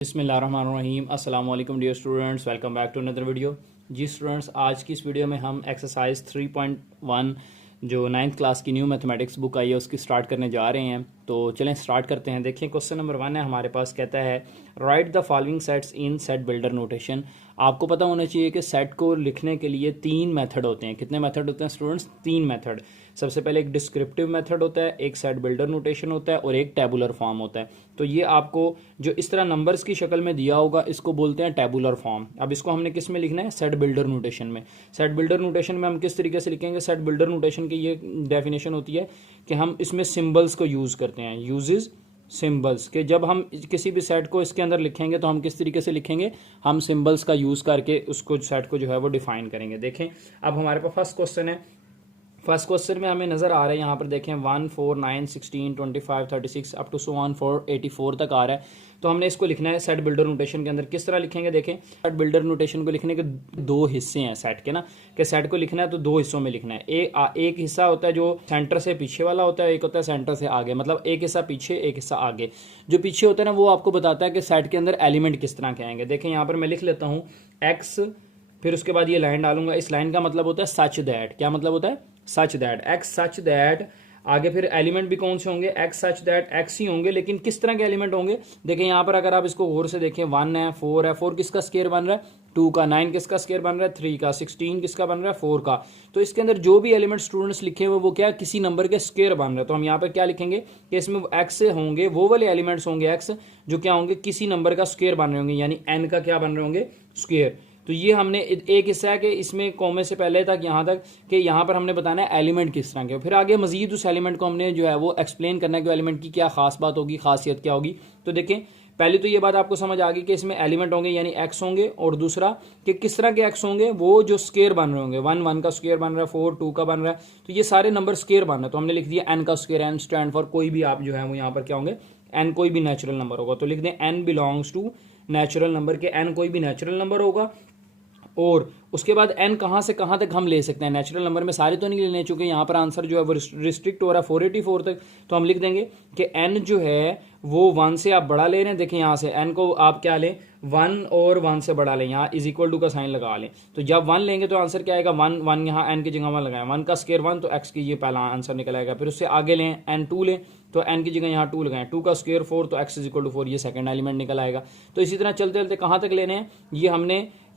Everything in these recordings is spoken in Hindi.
बिस्मिल्लाहिर्रहमानिर्रहीम अस्सलाम वालेकुम dear students, welcome back to another video. जी स्टूडेंट्स, आज की इस वीडियो में हम एक्सरसाइज 3.1 जो 9th क्लास की न्यू मैथमेटिक्स बुक आई है उसकी स्टार्ट करने जा रहे हैं। तो चलें स्टार्ट करते हैं। देखिए क्वेश्चन नंबर 1 है हमारे पास, कहता है right the following sets in set builder notation. आपको पता होना चाहिए कि सेट को लिखने के लिए 3 मेथड होते हैं। कितने मेथड होते हैं स्टूडेंट्स? 3 मेथड। सबसे पहले एक डिस्क्रिप्टिव मेथड होता है, एक सेट बिल्डर नोटेशन होता है और एक टेबुलर फॉर्म होता है। तो ये आपको जो इस तरह नंबर्स की शक्ल में दिया होगा इसको बोलते हैं टेबुलर फॉर्म। अब इसको हमने किस में लिखना है? सेट बिल्डर नोटेशन में। सेट बिल्डर नोटेशन में हम किस तरीके से लिखेंगे? सेट बिल्डर नोटेशन की ये डेफिनेशन होती है कि हम इसमें सिंबल्स को यूज़ करते हैं, यूजेस सिंबल्स के। जब हम किसी भी सेट को इसके अंदर लिखेंगे तो हम किस तरीके से लिखेंगे? हम सिंबल्स का यूज़ करके उसको सेट को जो है वो डिफाइन करेंगे। देखें अब हमारे पास फर्स्ट क्वेश्चन है। फर्स्ट क्वेश्चन में हमें नज़र आ रहा है यहाँ पर देखें 1, 4, 9, 16, 25, 36 अप टू 84 तक आ रहा है। तो हमने इसको लिखना है सेट बिल्डर नोटेशन के अंदर। किस तरह लिखेंगे? देखें सेट बिल्डर नोटेशन को लिखने के 2 हिस्से हैं सेट के ना, कि सेट को लिखना है तो 2 हिस्सों में लिखना है। एक हिस्सा होता है जो सेंटर से पीछे वाला होता है, एक होता है सेंटर से आगे। मतलब एक हिस्सा पीछे, एक हिस्सा आगे। जो पीछे होता है ना वो आपको बताता है कि सेट के अंदर एलिमेंट किस तरह के आएंगे। देखें यहाँ पर मैं लिख लेता हूँ एक्स, फिर उसके बाद ये लाइन डालूंगा। इस लाइन का मतलब होता है सच दैट। क्या मतलब होता है? Such that. X such that. आगे फिर एलिमेंट भी कौन से होंगे? एक्स सच दैट एक्स ही होंगे। लेकिन किस तरह के एलिमेंट होंगे? देखिए यहाँ पर अगर आप इसको गौर से देखें, 1 है, 4 है, 4 किसका स्केयर बन रहा है? 2 का। 9 किसका स्केयर बन रहा है? 3 का। 16 किसका बन रहा है? 4 का। तो इसके अंदर जो भी एलिमेंट स्टूडेंट्स लिखे हुए वो क्या? किसी नंबर के स्केयर बन रहे हैं। तो हम यहाँ पर क्या लिखेंगे कि इसमें एक्स से होंगे वो वाले एलिमेंट्स होंगे एक्स जो क्या होंगे? किसी नंबर का स्केयर बन रहे होंगे, यानी एन का क्या बन रहे होंगे? स्केयर। तो ये हमने एक हिस्सा है कि इसमें कॉमे से पहले तक यहाँ तक कि यहाँ पर हमने बताना है एलिमेंट किस तरह के। फिर आगे मजीद उस एलिमेंट को हमने जो है वो एक्सप्लेन करना है कि एलिमेंट की क्या खास बात होगी, खासियत क्या होगी। तो देखें पहले तो ये बात आपको समझ आ गई कि इसमें एलिमेंट होंगे यानी एक्स होंगे, और दूसरा कि किस तरह के एक्स होंगे? वो जो स्केयर बन रहे होंगे। 1 का स्केयर बन रहा है, 4 2 का बन रहा है। तो ये सारे नंबर स्केयर बन रहे हैं। तो हमने लिख दिया एन का स्केयर। एन स्टैंड फॉर कोई भी आप जो है वो यहाँ पर क्या होंगे? एन कोई भी नेचुरल नंबर होगा। तो लिख दें n belongs to natural number के। एन कोई भी नेचुरल नंबर होगा। और उसके बाद एन कहाँ से कहाँ तक हम ले सकते हैं? नेचुरल नंबर में सारे तो नहीं लेने, चूंकि यहाँ पर आंसर जो है वो रिस्ट्रिक्ट हो रहा है 484 तक। तो हम लिख देंगे कि एन जो है वो 1 से आप बड़ा ले रहे हैं। देखिए यहाँ से एन को आप क्या लें? 1 और 1 से बड़ा लें। यहाँ इज इक्वल टू का साइन लगा लें। तो जब 1 लेंगे तो आंसर क्या आएगा? 1 1 यहाँ एन की जगह 1 लगाएं। 1 का स्केयर 1, तो एक्स की ये पहला आंसर निकल आएगा। फिर उससे आगे लें एन 2 लें, तो एन की जगह यहाँ 2 लगाएं। 2 का स्केयर 4, तो एक्स इज इक्वल टू 4, ये सेकंड एलिमेंट निकल आएगा। तो इसी तरह चलते चलते कहाँ तक लेने हैं?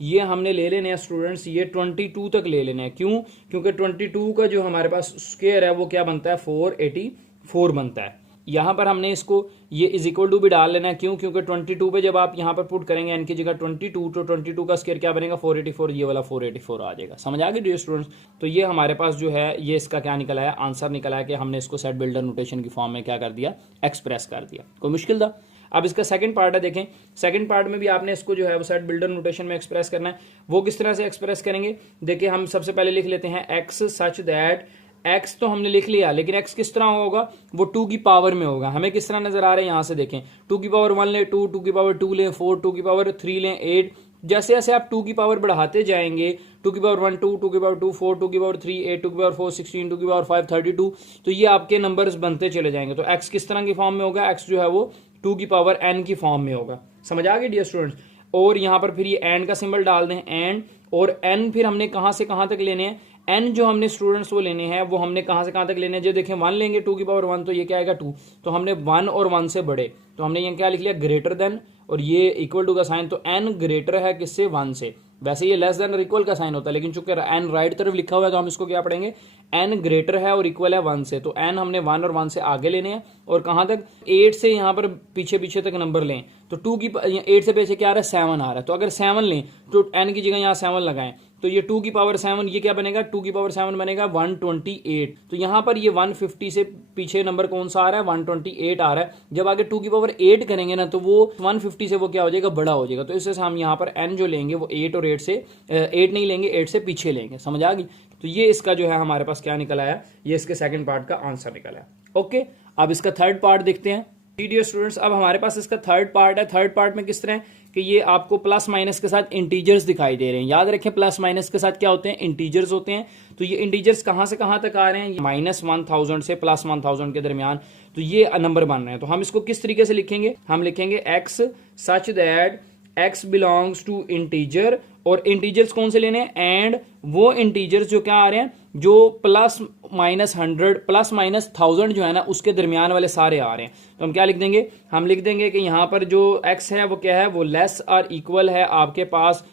ये हमने ले लेने हैं स्टूडेंट्स, ये 22 तक ले लेने हैं। क्यों? क्योंकि 22 का जो हमारे पास स्केयर है वो क्या बनता है? 484 बनता है। यहाँ पर हमने इसको ये इज इक्वल टू भी डाल लेना है। क्यों? क्योंकि 22 पे जब आप यहाँ पर पुट करेंगे एन की जगह 22, तो 22 का स्केयर क्या बनेगा? 484। ये वाला 484 आ जाएगा। समझ आ गई डियर स्टूडेंट्स? तो ये हमारे पास जो है ये इसका क्या निकला है? आंसर निकला है कि हमने इसको सेट बिल्डर नोटेशन की फॉर्म में क्या कर दिया? एक्सप्रेस कर दिया। कोई मुश्किल था? अब इसका सेकंड पार्ट है, देखें सेकंड पार्ट में भी आपने इसको जो है वो सेट बिल्डर नोटेशन में एक्सप्रेस करना है। वो किस तरह से एक्सप्रेस करेंगे? देखिए हम सबसे पहले लिख लेते हैं एक्स सच दैट। एक्स तो हमने लिख लिया, लेकिन एक्स किस तरह होगा? वो 2 की पावर में होगा। हमें किस तरह नजर आ रहा है? यहाँ से देखें 2 की पावर 1 लें, 2 की पावर 2 लें, 4 2 की पावर 3 लें, 8। जैसे जैसे आप 2 की पावर बढ़ाते जाएंगे, 2 की पावर 1 2, 2 की पावर 2 4, 2 की पावर 3 8, 2 की पावर 4 16, 2 की पावर 5 32, तो ये आपके नंबर्स बनते चले जाएंगे। तो एक्स किस तरह की फॉर्म में होगा? एक्स जो है वो 2 की पावर n की फॉर्म में होगा। समझ आ गई डियर स्टूडेंट्स? और यहाँ पर फिर ये एंड का सिंबल डाल दें, एंड। और n फिर हमने कहाँ से कहाँ तक लेने हैं? n जो हमने स्टूडेंट्स वो लेने हैं वो हमने कहाँ से कहाँ तक लेने हैं? जो देखें 1 लेंगे 2 की पावर 1, तो ये क्या आएगा? 2। तो हमने 1 और 1 से बड़े, तो हमने ये क्या लिख लिया? ग्रेटर देन, और ये इक्वल टू का साइन। तो n ग्रेटर है किससे? 1 से। वैसे ये लेस देन और इक्वल का साइन होता है, लेकिन चूंकि n राइट तरफ लिखा हुआ है तो हम इसको क्या पढ़ेंगे? n ग्रेटर है और इक्वल है 1 से। तो n हमने 1 और 1 से आगे लेने हैं, और कहाँ तक? 8 से यहाँ पर पीछे पीछे तक नंबर लें। तो 8 से पीछे क्या आ रहा है? 7 आ रहा है। तो अगर 7 लें तो n की जगह यहाँ 7 लगाएं, तो ये 2 की पावर 7, ये क्या बनेगा? 2 की पावर 7 बनेगा 128। तो यहाँ पर ये 150 से पीछे नंबर कौन सा आ रहा है? 128 आ रहा है। जब आगे 2 की पावर 8 करेंगे ना तो वो 150 से वो क्या हो जाएगा? बड़ा हो जाएगा। तो इससे हम यहाँ पर n जो लेंगे वो 8 और 8 से 8 नहीं लेंगे, 8 से पीछे लेंगे। समझ आ गई? तो ये इसका जो है हमारे पास क्या निकल आया? ये इसके सेकंड पार्ट का आंसर निकला है। ओके, अब इसका थर्ड पार्ट देखते हैं। डियर स्टूडेंट्स, अब हमारे पास इसका थर्ड पार्ट है। थर्ड पार्ट में किस तरह कि ये आपको प्लस माइनस के साथ इंटीजर्स दिखाई दे रहे हैं। याद रखें प्लस माइनस के साथ क्या होते हैं, इंटीजर्स होते हैं। तो ये इंटीजर्स कहां से कहां तक आ रहे हैं, -1000 से +1000 के दरमियान तो ये नंबर बन रहे हैं। तो हम इसको किस तरीके से लिखेंगे, हम लिखेंगे x such that x belongs to integer, और इंटीजर्स कौन से लेने हैं, एंड वो इंटीजर्स जो क्या आ रहे हैं, जो +-100 +-1000 जो है ना उसके दरमियान वाले सारे आ रहे हैं। तो हम क्या लिख देंगे, हम लिख देंगे कि यहां पर जो x है वो क्या है, वो लेस और इक्वल है आपके पास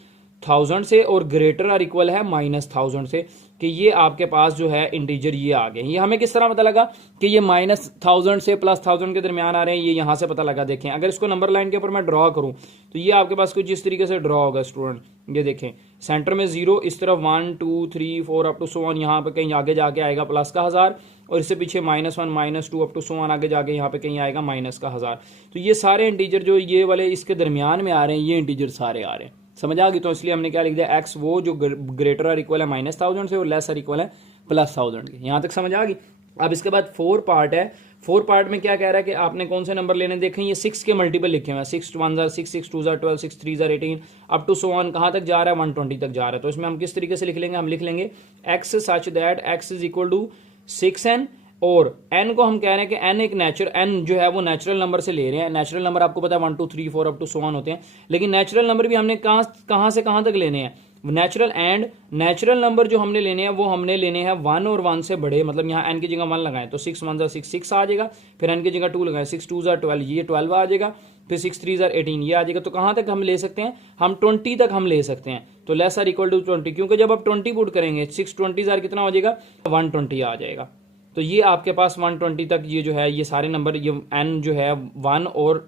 1000 से, और ग्रेटर और इक्वल है -1000 से, कि ये आपके पास जो है इंटीजर ये आ गए। ये हमें किस तरह पता लगा कि ये -1000 से +1000 के दरमियान आ रहे हैं, ये यहां से पता लगा। देखें अगर इसको नंबर लाइन के ऊपर मैं ड्रॉ करूं तो ये आपके पास कुछ इस तरीके से ड्रॉ होगा स्टूडेंट। ये देखें सेंटर में 0, इस तरफ 1 2 3 4 अप टू सो ऑन, यहाँ पे कहीं आगे जाके आएगा प्लस का 1000, और इससे पीछे -1 -2 अप टू सो ऑन आगे जाके यहाँ पे कहीं आएगा माइनस का 1000। तो ये सारे इंटीजर जो ये वाले इसके दरमियान में आ रहे हैं, ये इंटीजर सारे आ रहे हैं। समझ आ गई। तो इसलिए हमने क्या लिख दिया, x वो जो ग्रेटर और इक्वल है -1000 से, और लेस और इक्वल है +1000 के। यहां तक समझ आ गई। अब इसके बाद 4 पार्ट है। 4 पार्ट में क्या कह रहा है कि आपने कौन से नंबर लेने, देखें ये 6 के मल्टीपल लिखे हुए हैं, 6 1 6 6 2 12 6 3 18 अप टू सो ऑन, कहां तक जा रहा है, 120 तक जा रहा है। तो इसमें हम किस तरीके से लिख लेंगे, हम लिख लेंगे x such that x is equal to 6n, और n को हम कह रहे हैं कि n एक n जो है वो नेचुरल नंबर से ले रहे हैं। नेचुरल नंबर आपको पता है 1 2 3 4 अप टू सो ऑन होते हैं, लेकिन नेचुरल नंबर भी हमने कहां से कहां तक लेने हैं, नेचुरल एंड नेचुरल नंबर जो हमने लेने हैं वो हमने लेने हैं 1 और 1 से बड़े, मतलब यहाँ n की जगह 1 लगाएं तो 6 1 6 6 आ जाएगा, फिर n की जगह 2 लगाएं 6 2 12 ये 12 आ जाएगा, फिर 6 3 18 ये आ जाएगा। तो कहां तक हम ले सकते हैं, हम 20 तक हम ले सकते हैं। तो लेस आर इक्वल टू 20, क्योंकि जब आप 20 पुट करेंगे 6 20 कितना हो जाएगा, 120 आ जाएगा। तो ये आपके पास 120 तक ये जो है ये सारे नंबर ये n जो है 1 और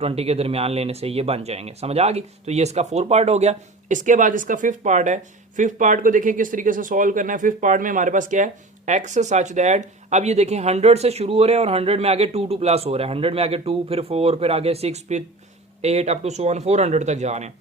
20 के दरमियान लेने से ये बन जाएंगे। समझ आ गई। तो ये इसका 4 पार्ट हो गया। इसके बाद इसका 5th पार्ट है। 5th पार्ट को देखें किस तरीके से सॉल्व करना है। 5th पार्ट में हमारे पास क्या है, x सच दैट, अब ये देखें 100 से शुरू हो रहे हैं और 100 में आगे 2 2 प्लस हो रहा है, 100 में आगे 2 फिर 4 फिर आगे 6 फिर 8 अप टू सो ऑन 400 तक जा रहे हैं।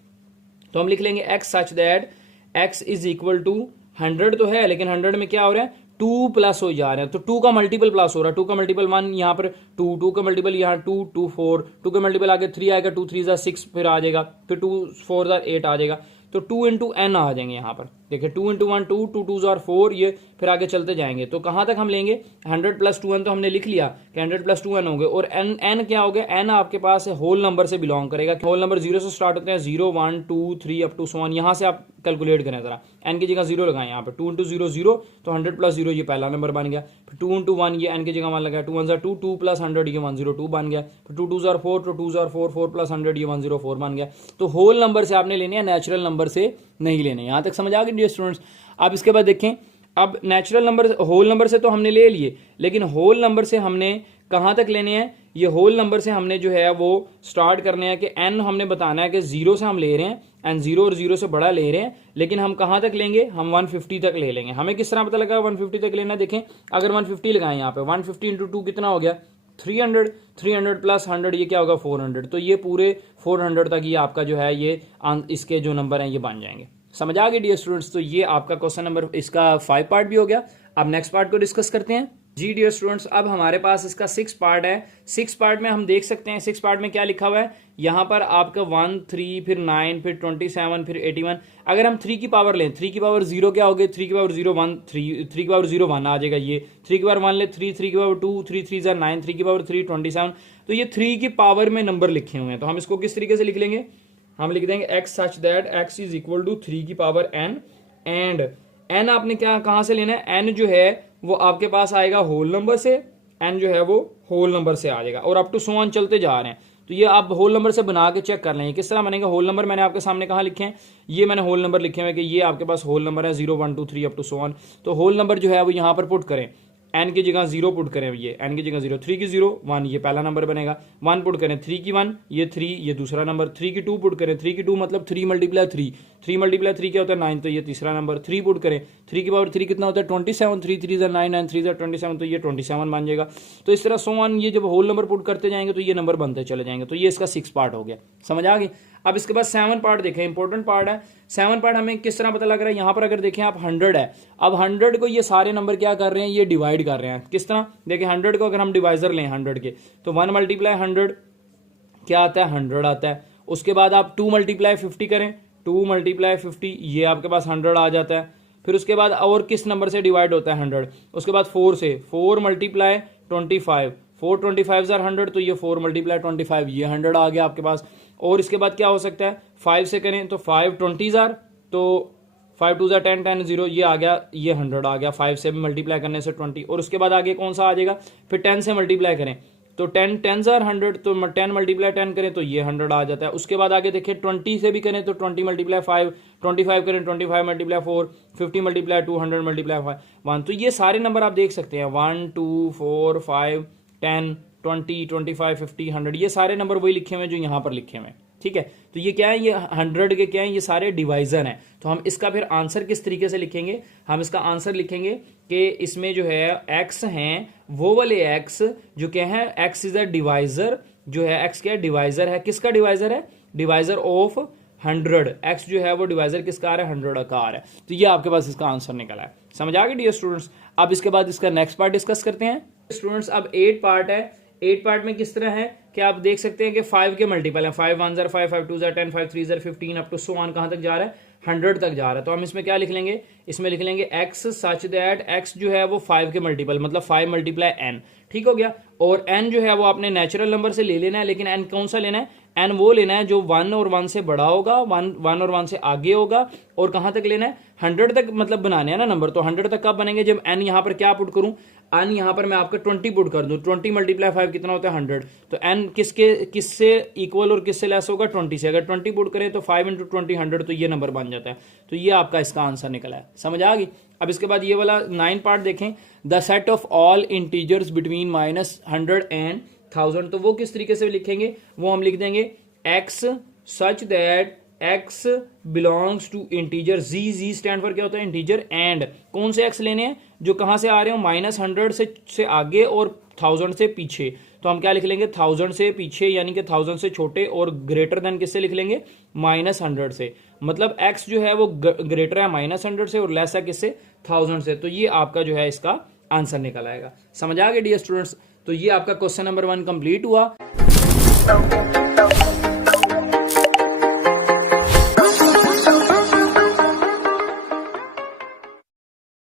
तो हम लिख लेंगे x such that x is equal to 100 तो है, लेकिन 100 में क्या हो रहा है, 2 प्लस हो जा रहे हैं। तो 2 का मल्टीपल प्लस हो रहा है, 2 का मल्टीपल 1 यहाँ पर 2, 2 का मल्टीपल यहाँ 2 2 4, 2 का मल्टीपल आगे 3 आएगा, 2 3 6 फिर आ जाएगा, फिर 2 4 8 आ जाएगा। तो 2 इंटू n आ जाएंगे यहाँ पर। देखिए 2 इंटू 1 2 2 2 4 ये फिर आगे चलते जाएंगे। तो कहाँ तक हम लेंगे, 100 प्लस 2n तो हमने लिख लिया कि 100 प्लस 2n हो गए, और n क्या हो गया, n आपके पास होल नंबर से बिलोंग करेगा। होल नंबर 0 से स्टार्ट होते हैं, 0 1 2 3 अप टू सो ऑन। यहाँ से आप कैलकुलेट करें जरा, n की जगह 0 लगाएं यहाँ पर, 2 इंटू 0 0, तो 100 प्लस 0 ये पहला नंबर बन गया। फिर 2 इंटू 1 ये n की जगह 1 लगाया, 2 1 2 2 प्लस 100 ये 102 बन गया। फिर 2 2 4 तो 2 4 4 प्लस 100 ये 104 बन गया। तो होल नंबर से आपने लेने हैं, नेचुरल नंबर से नहीं लेने। यहाँ तक समझ आ गई डियर स्टूडेंट्स। अब इसके बाद देखें, अब नेचुरल नंबर होल नंबर से तो हमने ले लिए, लेकिन होल नंबर से हमने कहां तक लेने हैं, ये होल नंबर से हमने जो है वो स्टार्ट करने हैं कि n हमने बताना है कि 0 से हम ले रहे हैं, n 0 और 0 से बड़ा ले रहे हैं, लेकिन हम कहां तक लेंगे, हम 150 तक ले लेंगे। हमें किस तरह पता लगा 150 तक लेना, देखें अगर 150 लगाएं यहाँ पे, 150 इंटू 2 कितना हो गया, 300, 300 प्लस 100 ये क्या होगा 400। तो ये पूरे 400 तक ये आपका जो है ये इसके जो नंबर हैं ये बन जाएंगे। समझ आ गई डियर स्टूडेंट्स। तो ये आपका क्वेश्चन नंबर इसका 5 पार्ट भी हो गया। अब नेक्स्ट पार्ट को डिस्कस करते हैं। जी डियर स्टूडेंट्स, अब हमारे पास इसका 6 पार्ट है। 6 पार्ट में हम देख सकते हैं 6 पार्ट में क्या लिखा हुआ है, यहाँ पर आपका 1 3 फिर 9 फिर 27 फिर 81। अगर हम 3 की पावर लें, 3 की पावर 0 क्या हो गई, 3 की पावर 0 1 3 3 की पावर 0 1 आ जाएगा। ये 3 की पावर 1 ले 3, 3 की पावर 2 3 3 9, 3 की पावर 3 27। तो ये 3 की पावर में नंबर लिखे हुए हैं। तो हम इसको किस तरीके से लिख लेंगे, हम लिख देंगे x such that x is equal to 3 की पावर n, एंड n आपने क्या कहां से लेना है, n जो है वो आपके पास आएगा होल नंबर से, n जो है वो होल नंबर से आ जाएगा, और अप टू सो ऑन चलते जा रहे हैं। तो ये आप होल नंबर से बना के चेक कर लेंगे किस तरह बनेगा। होल नंबर मैंने आपके सामने कहाँ लिखे हैं, ये मैंने होल नंबर लिखे हुए कि ये आपके पास होल नंबर है 0 1 2 3 अप टू सो ऑन। तो होल नंबर जो है वो यहाँ पर पुट करें, n की जगह 0 पुट करें, ये n की जगह 0, 3 की 0 1 ये पहला नंबर बनेगा, 1 पुट करें, 3 की 1 ये 3 ये दूसरा नंबर, 3 की 2 पुट करें, 3 की 2 मतलब 3 मल्टीप्लाई 3, 3 मल्टीप्लाई 3 क्या होता है 9, तो ये तीसरा नंबर, 3 पुट करें, 3 की पावर 3 कितना होता है 27, 3 3 9 9 3 27, तो ये 27 बन जाएगा। तो इस तरह सो ऑन ये जब होल नंबर पुट करते जाएंगे तो ये नंबर बनते चले जाएंगे। तो ये इसका 6 पार्ट हो गया। समझ आ गई। अब इसके बाद 7 पार्ट देखें, इंपॉर्टेंट पार्ट है 7 पार्ट। हमें किस तरह पता लग रहा है, यहाँ पर अगर देखें आप 100 है, अब 100 को ये सारे नंबर क्या कर रहे हैं, ये डिवाइड कर रहे हैं। किस तरह देखें, 100 को अगर हम डिवाइजर लें 100 के, तो 1 मल्टीप्लाई 100 क्या आता है, 100 आता है। उसके बाद आप 2 मल्टीप्लाई 50 करें, 2 मल्टीप्लाई 50, ये आपके पास 100 आ जाता है। फिर उसके बाद और किस नंबर से डिवाइड होता है 100, उसके बाद 4 से, 4 मल्टीप्लाई 25, 4 25 100, तो ये 4 मल्टीप्लाई 25, ये 100 आ गया आपके पास। और इसके बाद क्या हो सकता है, 5 से करें तो 5 20,000, तो 5 2 10 10 0, ये आ गया, ये 100 आ गया 5 से मल्टीप्लाई करने से 20। और उसके बाद आगे कौन सा आ जाएगा, फिर 10 से मल्टीप्लाई करें तो 10 10s are 100, तो 10 मल्टीप्लाई 10 करें तो ये 100 आ जाता है। उसके बाद आगे देखिए 20 से भी करें तो 20 मल्टीप्लाई 5, 25 करें 25 मल्टीप्लाई 4, 50 मल्टीप्लाई 2, 100 मल्टीप्लाई 1। तो ये सारे नंबर आप देख सकते हैं 1 2 4 5 10 20 25 50 100, ये सारे नंबर वही लिखे हुए हैं जो यहाँ पर लिखे हुए हैं। ठीक है, तो ये क्या है, ये 100 के क्या है, ये सारे डिवाइजर हैं। तो हम इसका फिर आंसर किस तरीके से लिखेंगे, हम इसका आंसर लिखेंगे कि इसमें जो है x हैं, वो वाले x जो क्या है, x इज अ डिवाइजर, जो है x क्या है, डिवाइजर है। किसका डिवाइजर है, डिवाइजर ऑफ 100। x जो है वो डिवाइजर किसका आ रहा है, 100 का आ रहा है। तो ये आपके पास इसका आंसर निकला है। समझ आ गया डियर स्टूडेंट्स। अब इसके बाद इसका नेक्स्ट पार्ट डिस्कस करते हैं स्टूडेंट्स। अब 8 पार्ट है, 8 पार्ट में किस तरह है कि आप देख सकते हैं कि 5 के मल्टीपल है, 5 1 ज़र 5, 5 2 ज़र 10, 5 3 ज़र 15, अप टू सो ऑन, कहां तक जा रहा है, 100 तक जा रहा है। तो हम इसमें क्या लिख लेंगे, इसमें लिख लेंगे x सच दैट x जो है वो 5 के मल्टीपल, मतलब 5 मल्टीप्लाई n। ठीक हो गया। और n जो है वो आपने नेचुरल नंबर से ले लेना है, लेकिन n कौन सा लेना है, n वो लेना है जो 1 और 1 से बड़ा होगा, 1 और 1 से आगे होगा। और कहां तक लेना है, 100 तक, मतलब बनाने हैं ना नंबर। तो 100 तक कब बनेंगे, जब n यहाँ पर क्या पुट करूं, n यहाँ पर मैं आपका 20 पुट कर दूं। 20 मल्टीप्लाई 5 कितना होता है, 100। तो n किससे इक्वल और किससे लेस होगा, 20 से। अगर 20 पुट करें तो 5 इंटू 20 100, तो ये नंबर बन जाता है। तो ये आपका इसका आंसर निकला है। समझ आ गई। अब इसके बाद ये वाला 9 पार्ट देखें, the set of all integers between -100 and 1000। तो वो किस तरीके से लिखेंगे, वो हम लिख देंगे x such that x belongs to integer z stand for क्या होता है, इंटीजर। एंड कौन से x लेने हैं, जो कहां से आ रहे हो, -100 से आगे और 1000 से पीछे। तो हम क्या लिख लेंगे, 1000 से पीछे यानी कि 1000 से छोटे, और ग्रेटर देन किससे लिख लेंगे, -100 से। मतलब x जो है वो ग्रेटर है -100 से और लेस है किससे, 1000 से। तो ये आपका जो है इसका आंसर निकल आएगा। समझ आ गए डियर स्टूडेंट्स। तो ये आपका क्वेश्चन नंबर 1 कंप्लीट हुआ।